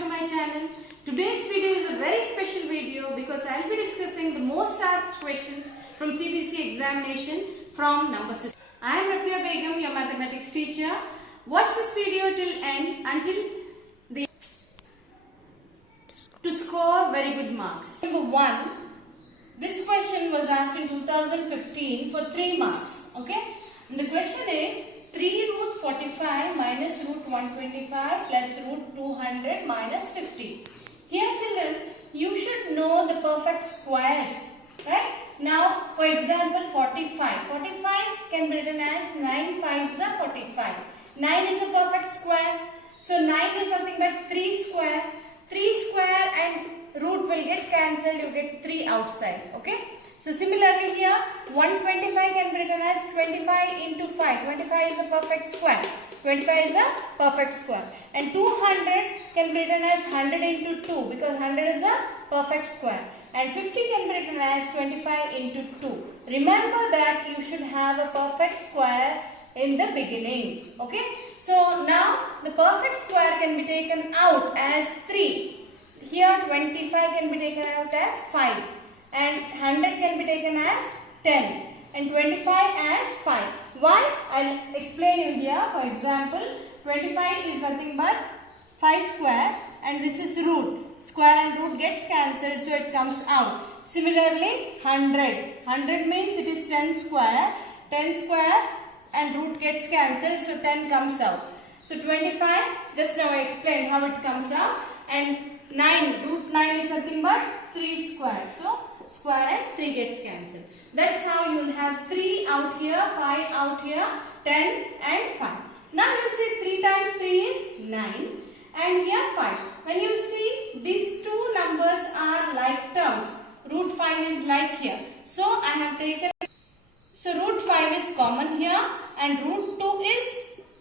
to my channel. Today's video is a very special video because I'll be discussing the most asked questions from CBSE examination from number system. I am Rafia Begum, your mathematics teacher. Watch this video till end to score very good marks. Number 1. This question was asked in 2015 for 3 marks. Okay? And the question is 3 root 45 minus root 125 plus root 200 minus 50. Here children, you should know the perfect squares. Right? Now, for example, 45. 45 can be written as 9 5s are 45. 9 is a perfect square. So, 9 is nothing but 3 square. 3 square and root will get cancelled. You get 3 outside. Okay? So, similarly here, 125 can be written as 25 into 5. 25 is a perfect square. 25 is a perfect square. And 200 can be written as 100 into 2 because 100 is a perfect square. And 50 can be written as 25 into 2. Remember that you should have a perfect square in the beginning. Okay. So, now the perfect square can be taken out as 3. Here 25 can be taken out as 5. And 100 can be taken as 10. And 25 as 5. Why? I'll explain you here. For example, 25 is nothing but 5 square and this is root. Square and root gets cancelled, so it comes out. Similarly, 100. 100 means it is 10 square. 10 square and root gets cancelled, so 10 comes out. So 25, just now I explained how it comes out. And 9, root 9 is nothing but 3 square. So square and 3 gets cancelled. That's how you will have 3 out here, 5 out here, 10 and 5. Now you see 3 times 3 is 9 and here 5. When you see these two numbers are like terms, root 5 is like here. So I have taken, so root 5 is common here and root 2 is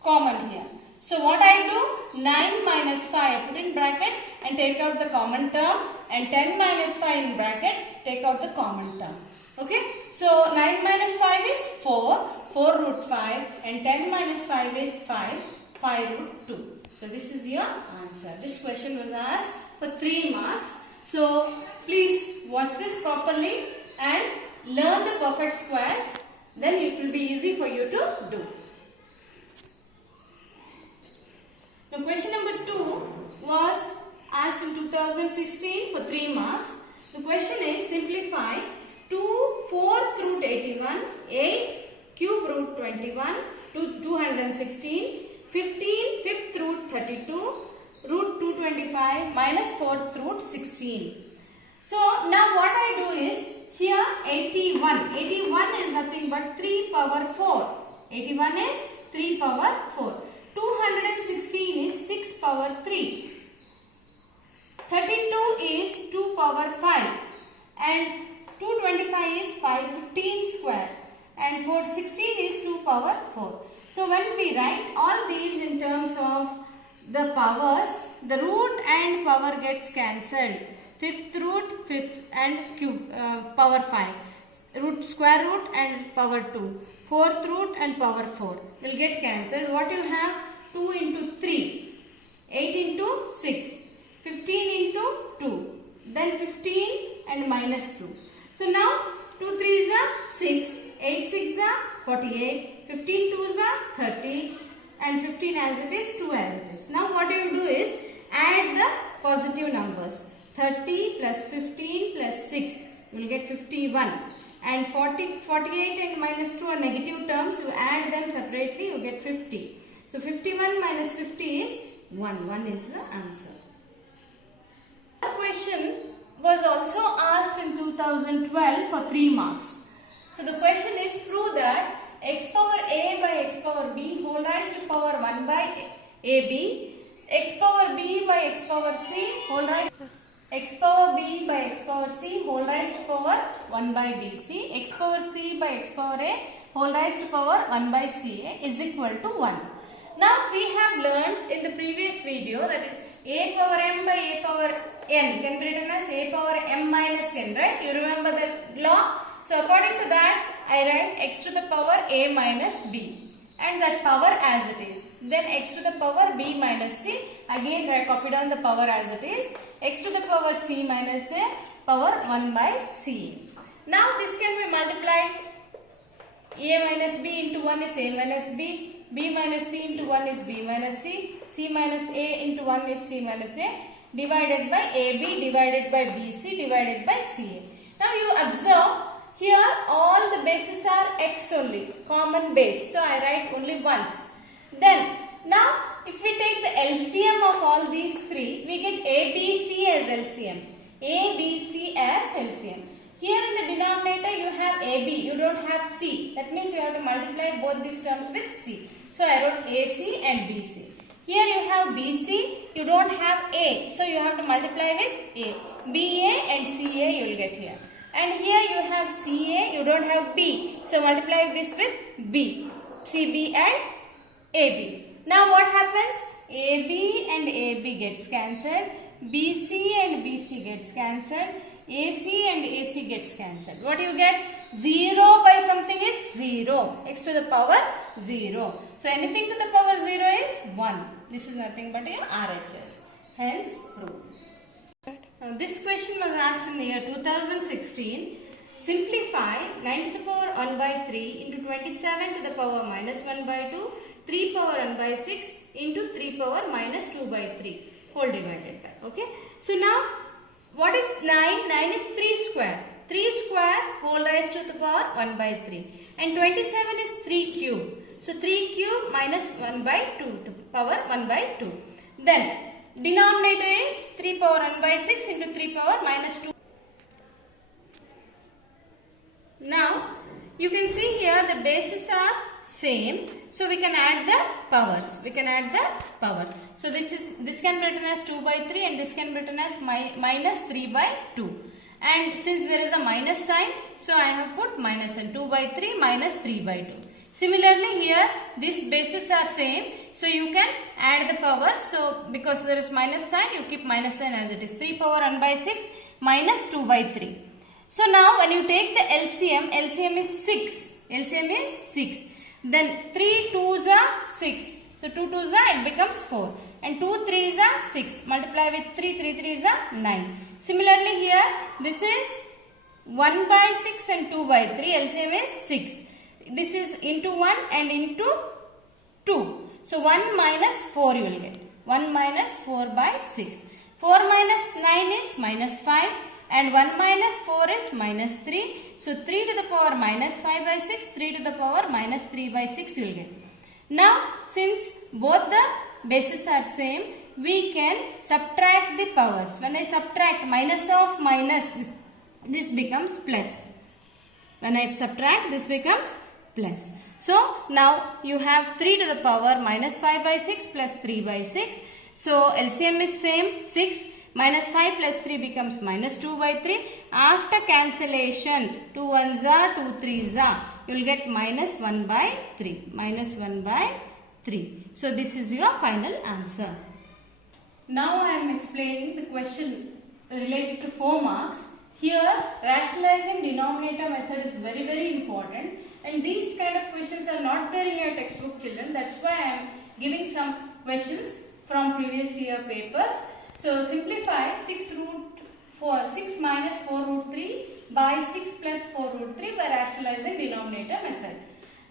common here. So what I do, 9 minus 5 I put in bracket and take out the common term, and 10 minus 5 in bracket, take out the common term. Okay, so 9 minus 5 is 4, 4 root 5 and 10 minus 5 is 5, 5 root 2. So this is your answer. This question was asked for 3 marks. So please watch this properly and learn the perfect squares. Then it will be easy for you to do. Now question number 2 was asked in 2016 for 3 marks. The question is simplify 2 4th root 81, 8 cube root 21 to 216, 15 5th root 32, root 225 minus 4th root 16. So now what I do is here 81. 81 is nothing but 3 power 4. 81 is 3 power 4. 216 is 6 power 3. 32 is 2 power 5. And 225 is 515 square. And 416 is 2 power 4. So when we write all these in terms of the powers, the root and power gets cancelled. 5th root, 5th and cube, power 5. Root, square root and power 2. 4th root and power 4 will get cancelled. What you have? 2 into 3. 8 into 6. 15 into 2. Then 15 and minus 2. So now 2 3s are 6. 8 6s are 48. 15 2s are 30. And 15 as it is, 2 as it is. Now what you do is add the positive numbers. 30 plus 15 plus 6. You will get 51. And 48 and minus 2 are negative terms. You add them separately, you get 50. So 51 minus 50 is 1. 1 is the answer. The question was also asked in 2012 for 3 marks. So the question is prove that x power a by x power b whole raised to power 1 by ab, x power b by x power c whole raised to x power b by x power c whole raised to power 1 by bc, x power c by x power a whole raised to power 1 by ca is equal to 1. Now we have learned in the previous video that a power m by a power n can be written as a power m minus n, right? You remember the law? So according to that, I write x to the power a minus b and that power as it is. Then x to the power b minus c Again copy down the power as it is. X to the power c minus a power 1 by c. Now this can be multiplied. A minus b into 1 is a minus b. B minus c into 1 is b minus c. C minus a into 1 is c minus a. Divided by ab divided by bc divided by ca. Now you observe here all the bases are x only. Common base. So I write only once. Then now if we take the LCM of all these three, we get ABC as LCM. ABC as LCM. Here in the denominator you have AB, you don't have C. That means you have to multiply both these terms with C. So I wrote AC and BC. Here you have BC, you don't have A. So you have to multiply with A. BA and CA you will get here. And here you have CA, you don't have B. So multiply this with B. CB and AB. Now what happens? AB and AB gets cancelled. BC and BC gets cancelled. AC and AC gets cancelled. What you get? 0 by something is 0. X to the power 0. So anything to the power 0 is 1. This is nothing but your RHS. Hence proved. Now this question was asked in the year 2016. Simplify 9 to the power 1 by 3 into 27 to the power minus 1 by 2, 3 power 1 by 6 into 3 power minus 2 by 3 whole divided by. Okay. So now what is 9? 9 is 3 square. 3 square whole raised to the power 1 by 3. And 27 is 3 cube. So 3 cube minus 1 by 2 to the power 1 by 2. Then denominator is 3 power 1 by 6 into 3 power minus 2. Now you can see here the bases are same. So we can add the powers. So this can be written as 2 by 3 and this can be written as minus 3 by 2. And since there is a minus sign, so I have put minus and 2 by 3 minus 3 by 2. Similarly here these bases are same. So you can add the powers. So because there is minus sign, you keep minus sign as it is. 3 power 1 by 6 minus 2 by 3. So now when you take the LCM, LCM is 6. LCM is 6. Then 3 2s are 6. So 2 2s are, it becomes 4. And 2 3s are 6. Multiply with 3, 3 3s are 9. Similarly here, this is 1 by 6 and 2 by 3. LCM is 6. This is into 1 and into 2. So 1 minus 4 you will get. 1 minus 4 by 6. 4 minus 9 is minus 5. And 1 minus 4 is minus 3. So 3 to the power minus 5 by 6, 3 to the power minus 3 by 6 you will get. Now since both the bases are same, we can subtract the powers. When I subtract minus of minus, this becomes plus. When I subtract, this becomes plus. So now you have 3 to the power minus 5 by 6 plus 3 by 6. So LCM is same, 6. Minus 5 plus 3 becomes minus 2 by 3. After cancellation, 2 1s are, 2 3s are. You will get minus 1 by 3. Minus 1 by 3. So this is your final answer. Now I am explaining the question related to 4 marks. Here rationalizing denominator method is very important. And these kind of questions are not there in your textbook, children. That's why I am giving some questions from previous year papers. So simplify 6 minus 4 root 3 by 6 plus 4 root 3 by rationalizing denominator method.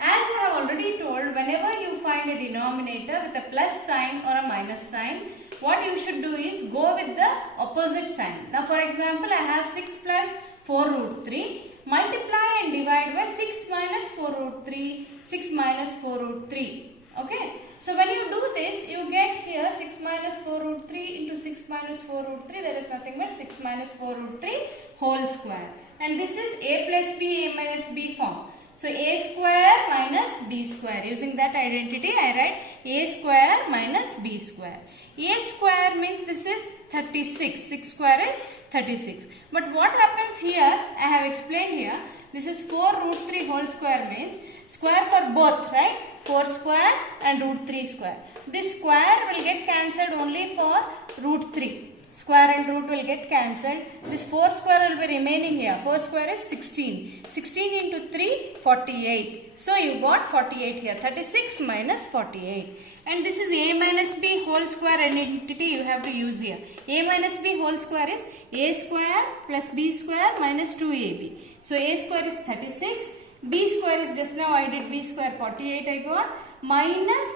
As I have already told, whenever you find a denominator with a plus sign or a minus sign, what you should do is go with the opposite sign. Now for example, I have 6 plus 4 root 3. Multiply and divide by 6 minus 4 root 3, 6 minus 4 root 3. Okay. So when you do this, you get here 6 minus 4 root 3 into 6 minus 4 root 3. That is nothing but 6 minus 4 root 3 whole square. And this is a plus b, a minus b form. So a square minus b square. Using that identity, I write a square minus b square. A square means this is 36. 6 square is 36. But what happens here, I have explained here. This is 4 root 3 whole square means square for both, right? 4 square and root 3 square. This square will get cancelled only for root 3. square and root will get cancelled. This 4 square will be remaining here. 4 square is 16. 16 into 3, 48. So you got 48 here. 36 minus 48. And this is a minus b whole square identity you have to use here. A minus b whole square is a square plus b square minus 2ab. So a square is 36. B square is just now I did b square 48 I got minus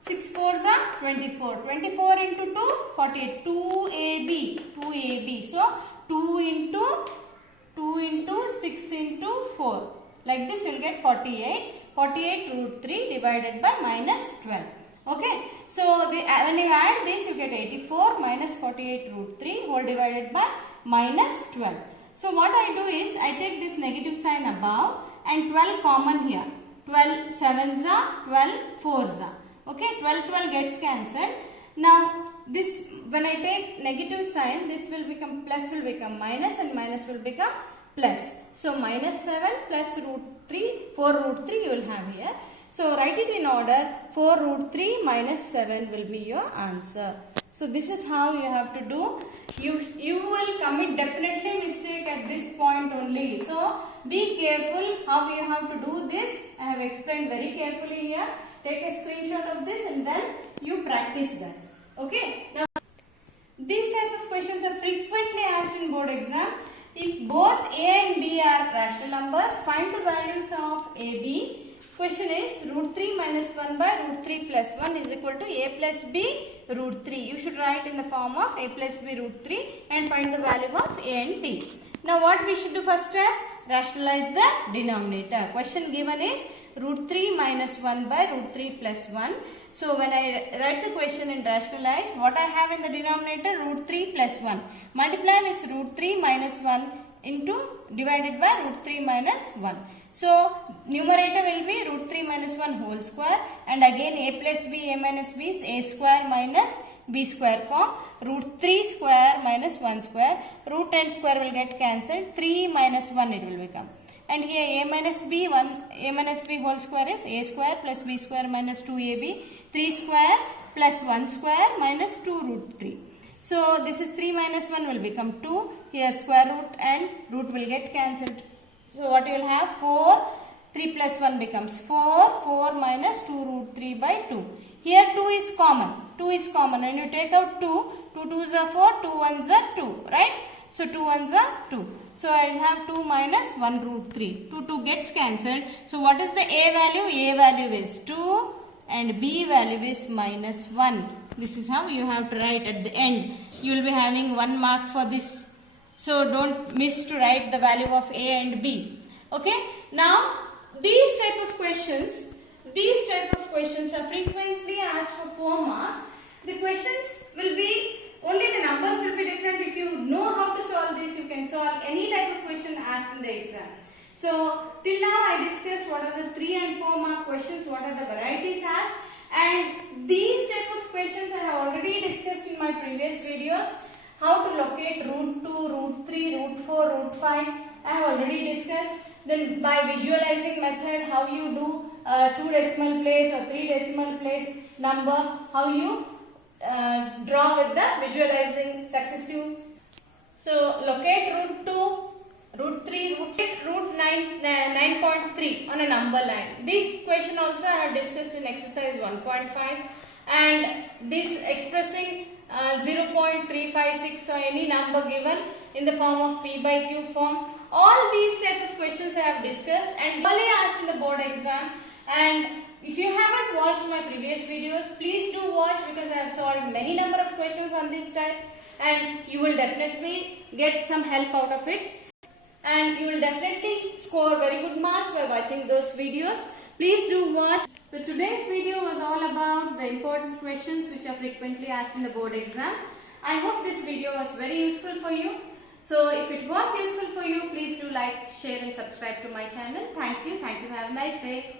6 4s are 24. 24 into 2 48. 2ab. 2ab. So 2 into 6 into 4. Like this you will get 48. 48 root 3 divided by minus 12. Okay. So when you add this you get 84 minus 48 root 3 whole divided by minus 12. So what I do is I take this negative sign above and 12 common here. 12 7s are 12 4s are. Okay, 12 gets cancelled. Now this when I take negative sign, this will become plus will become minus and minus will become plus. So minus 7 plus root 3, 4 root 3 you will have here. So write it in order. 4 root 3 minus 7 will be your answer. So this is how you have to do. You will commit definitely mistake at this point only. So be careful how you have to do this. I have explained very carefully here. Take a screenshot of this and then you practice that. Okay. Now these type of questions are frequently asked in board exam. If both a and b are rational numbers, find the values of a, b. Question is root 3 minus 1 by root 3 plus 1 is equal to a plus b root 3. You should write in the form of a plus b root 3 and find the value of a and b. Now what we should do first step? Rationalize the denominator. Question given is root 3 minus 1 by root 3 plus 1. So when I write the question and rationalize, what I have in the denominator? Root 3 plus 1. Multiply this root 3 minus 1 into divided by root 3 minus 1. So numerator will be root 3 minus 1 whole square, and again a plus b, a minus b is a square minus b square form. Root 3 square minus 1 square. Root and square will get cancelled. 3 minus 1 it will become. And here a minus b whole square is a square plus b square minus 2ab. 3 square plus 1 square minus 2 root 3. So this is 3 minus 1 will become 2. Here square root and root will get cancelled. So what you will have? 4. 3 plus 1 becomes 4. 4 minus 2 root 3 by 2. Here 2 is common. 2 is common. When you take out 2, 2 2s are 4, 2 1s are 2. Right? So 2 1s are 2. So I have 2 minus 1 root 3. 2 gets cancelled. So what is the a value? A value is 2 and b value is minus 1. This is how you have to write at the end. You will be having 1 mark for this. So don't miss to write the value of a and b. Okay. Now these type of questions are frequently asked for 4 marks. The questions will be, only the numbers will be different. If you know how to solve this, you can solve any type of question asked in the exam. So till now I discussed what are the 3 and 4 mark questions, what are the varieties asked, and these type of questions I have already discussed in my previous videos. How to locate root 2, root 3, root 4, root 5 I have already discussed. Then by visualizing method, how you do 2 decimal place or 3 decimal place number, how you draw with the visualizing successive. So locate root 2, root 3, root 9.3 on a number line. This question also I have discussed in exercise 1.5, and this expressing 0.356 or any number given in the form of p by q form. All these type of questions I have discussed and only asked in the board exam. And if you haven't watched my previous videos, please do watch, because I have solved many number of questions on this type, and you will definitely get some help out of it. And you will definitely score very good marks by watching those videos. Please do watch. So today's video was all about the important questions which are frequently asked in the board exam. I hope this video was very useful for you. So if it was useful for you, please do like, share and subscribe to my channel. Thank you. Have a nice day.